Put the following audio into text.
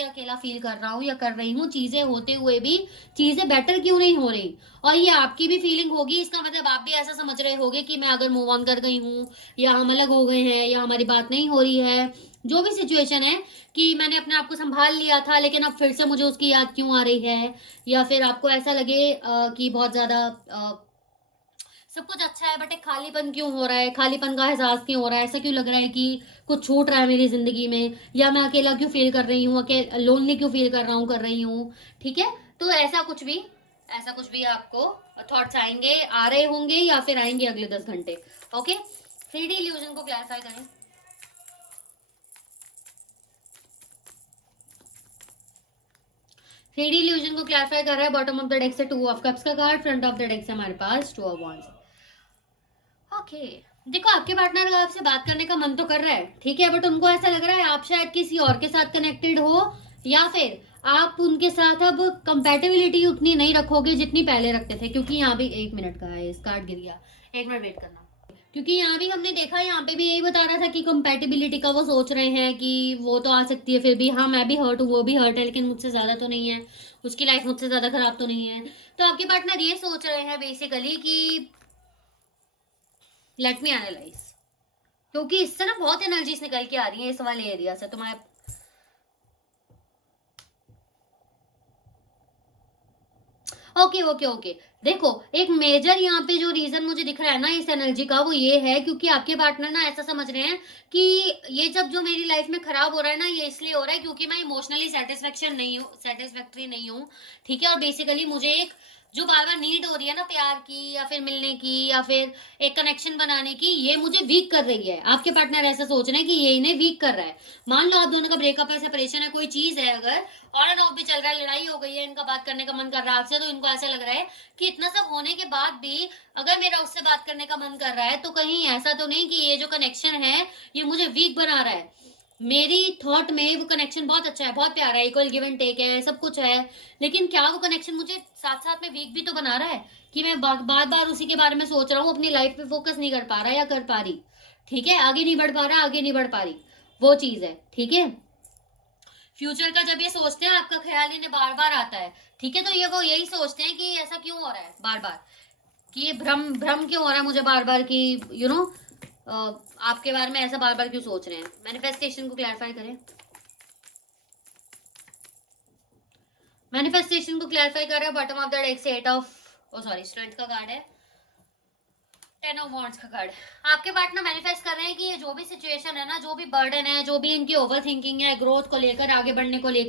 ऐसे अकेला फील कर रहा हूँ या कर रही हूँ, चीजें होते हुए भी चीजें बेटर क्यों नहीं हो रही। और ये आपकी भी फीलिंग होगी, इसका मतलब आप भी ऐसा समझ रहे होगे कि मैं अगर मूव ऑन कर गई हूँ या हम अलग हो गए हैं या हमारी बात नहीं हो रही है, जो भी सिचुएशन है, कि मैंने अपने आप को संभाल लिया था लेकिन अब फिर से मुझे उसकी याद क्यों आ रही है, या फिर आपको ऐसा लगे कि बहुत ज्यादा सब कुछ अच्छा है बट एक खालीपन क्यों हो रहा है, खालीपन का एहसास क्यों हो रहा है, ऐसा क्यों लग रहा है कि कुछ छूट रहा है मेरी जिंदगी में, या मैं अकेला क्यों फील कर रही हूँ, लोनली क्यों फील कर रहा हूँ, कर रही हूँ। ठीक है, तो ऐसा कुछ भी आपको थॉट्स आएंगे, आ रहे होंगे या फिर आएंगे अगले 10 घंटे। ओके, 3D इल्यूजन को क्लैरिफाई करें। 3D इल्यूजन को क्लैरिफाई कर रहा है। बॉटम ऑफ द डेक से 2 ऑफ कप्स का card, front of the deck से हमारे पास 2 ऑफ वॉन्ड्स। ओके, देखो आपके पार्टनर का आपसे बात करने का मन तो कर रहा है, ठीक है, बट उनको ऐसा लग रहा है आप शायद किसी और के साथ कनेक्टेड हो, या फिर आप उनके साथ अब कंपेटेबिलिटी उतनी नहीं रखोगे जितनी पहले रखते थे। क्योंकि यहाँ भी 1 मिनट का है, इस कार्ड गिर गया, 1 मिनट वेट करना। क्योंकि यहाँ भी हमने देखा, यहाँ पे भी यही बता रहा था कि कंपेटेबिलिटी का वो सोच रहे हैं कि वो तो आ सकती है, फिर भी हाँ मैं भी हर्ट हूँ, वो भी हर्ट है, लेकिन मुझसे ज्यादा तो नहीं है, उसकी लाइफ मुझसे ज्यादा खराब तो नहीं है। तो आपके पार्टनर ये सोच रहे हैं बेसिकली कि लेट मी एनालाइज, क्योंकि इससे ना बहुत एनर्जीज निकल के आ रही है इस वाले एरिया से तुम्हारे। ओके ओके ओके, देखो एक मेजर यहाँ पे जो रीजन मुझे दिख रहा है ना इस एनर्जी का, वो ये है क्योंकि आपके पार्टनर ना ऐसा समझ रहे हैं कि ये सब जो मेरी लाइफ में खराब हो रहा है ना, ये इसलिए हो रहा है क्योंकि मैं इमोशनली सेटिस्फैक्ट्री नहीं हूँ। ठीक है, और बेसिकली मुझे एक जो बार बार नीड हो रही है ना प्यार की, या फिर मिलने की, या फिर एक कनेक्शन बनाने की, ये मुझे वीक कर रही है। आपके पार्टनर ऐसा सोच रहे हैं कि ये इन्हें वीक कर रहा है। मान लो आप दोनों का ब्रेकअप है, सेपरेशन है, कोई चीज है, अगर ऑन एंड ऑफ भी चल रहा है, लड़ाई हो गई है, इनका बात करने का मन कर रहा है आपसे, तो इनको ऐसा लग रहा है कि इतना सब होने के बाद भी अगर मेरा उससे बात करने का मन कर रहा है, तो कहीं ऐसा तो नहीं कि ये जो कनेक्शन है ये मुझे वीक बना रहा है। मेरी थॉट में वो कनेक्शन बहुत अच्छा है, बहुत प्यारा है, इक्वल गिव एंड टेक है, सब कुछ है, लेकिन क्या वो कनेक्शन मुझे साथ साथ में वीक भी तो बना रहा है, कि मैं बार बार उसी के बारे में सोच रहा हूँ, अपनी लाइफ पे फोकस नहीं कर पा रहा या कर पा रही। ठीक है, आगे नहीं बढ़ पा रहा, आगे नहीं बढ़ पा रही, वो चीज है। ठीक है, फ्यूचर का जब ये सोचते हैं आपका ख्याल इन्हें बार बार आता है। ठीक है, तो ये वो यही सोचते हैं कि ऐसा क्यों हो रहा है बार बार, कि ये भ्रम भ्रम क्यों हो रहा है मुझे बार बार, कि यू नो आपके बारे में ऐसा बार बार क्यों सोच रहे हैं। मैनिफेस्टेशन को क्लैरिफाई करें। मैनिफेस्टेशन को क्लैरिफाई कर रहे हैं। बॉटम ऑफ द डेक से 8 ऑफ स्ट्रेंथ का कार्ड है, 10 ऑफ वॉन्ड्स का कार्ड। आपके पार्टनर मैनिफेस्ट कर रहे हैं कि ये जो भी सिचुएशन है ना, जो भी बर्डन है, जो भी इनकी ओवर थिंकिंग है ग्रोथ को लेकर, आगे बढ़ने को लेकर,